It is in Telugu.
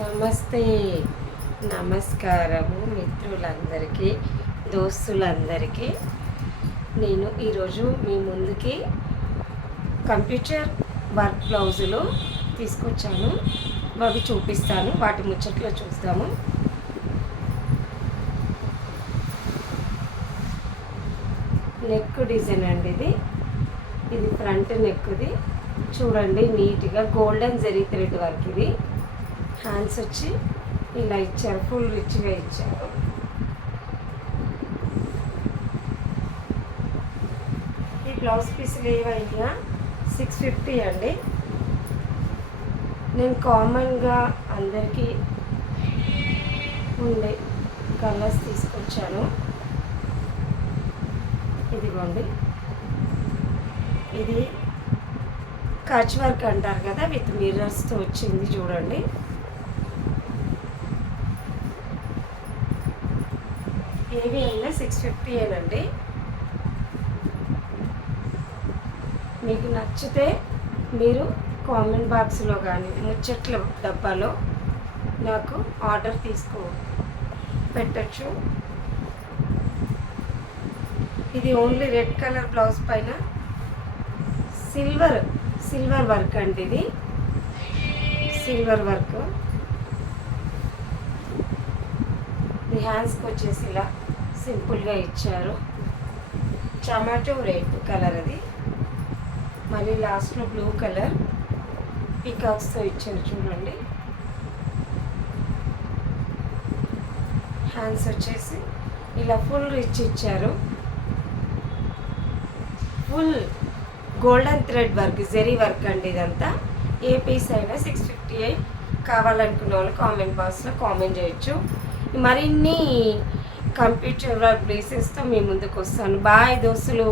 నమస్తే, నమస్కారము మిత్రులందరికీ, దోస్తులందరికీ. నేను ఈరోజు మీ ముందుకి కంప్యూటర్ వర్క్ బ్లౌజులు తీసుకొచ్చాను. అవి చూపిస్తాను, వాటి ముచ్చట్లో చూస్తాము. నెక్ డిజైన్ అండి ఇది ఫ్రంట్ నెక్ది. చూడండి, నీట్గా గోల్డెన్ జరీ థ్రెడ్ వర్క్. ఇది హ్యాండ్స్ వచ్చి ఇలా ఇచ్చారు, ఫుల్ రిచ్గా ఇచ్చారు. ఈ బ్లౌజ్ పీసులు ఏవైనా 650 అండి. నేను కామన్గా అందరికీ ఉండే కలర్స్ తీసుకొచ్చాను. ఇదిగోండి, ఇది కచ్ వర్క్ అంటారు కదా, విత్ మిర్రర్స్తో వచ్చింది. చూడండి, ఏవి అయినా 650 ఏనండి. మీకు నచ్చితే మీరు కామెంట్ బాక్స్లో కానీ ముచ్చట్ల డబ్బాలో నాకు ఆర్డర్ పెట్టచ్చు. ఇది ఓన్లీ రెడ్ కలర్ బ్లౌజ్ పైన సిల్వర్ వర్క్ అండి. ఇది సిల్వర్ వర్క్. ఈ హ్యాండ్స్కి వచ్చేసి ఇలా సింపుల్గా ఇచ్చారు. టమాటో రెడ్ కలర్ అది, మళ్ళీ లాస్ట్లో బ్లూ కలర్ పీకాక్స్తో ఇచ్చారు. చూడండి, హ్యాండ్స్ వచ్చేసి ఇలా ఫుల్ రిచ్ ఇచ్చారు. Full golden thread work, zari work అండి ఇదంతా. ఏ పీస్ అయినా 650 కావాలనుకున్న వాళ్ళు కామెంట్ బాక్స్లో కామెంట్ చేయొచ్చు. మరిన్ని కంప్యూటర్ వర్క్ ప్లేసెస్తో మీ ముందుకు వస్తాను. బాయ్ దోస్తులు.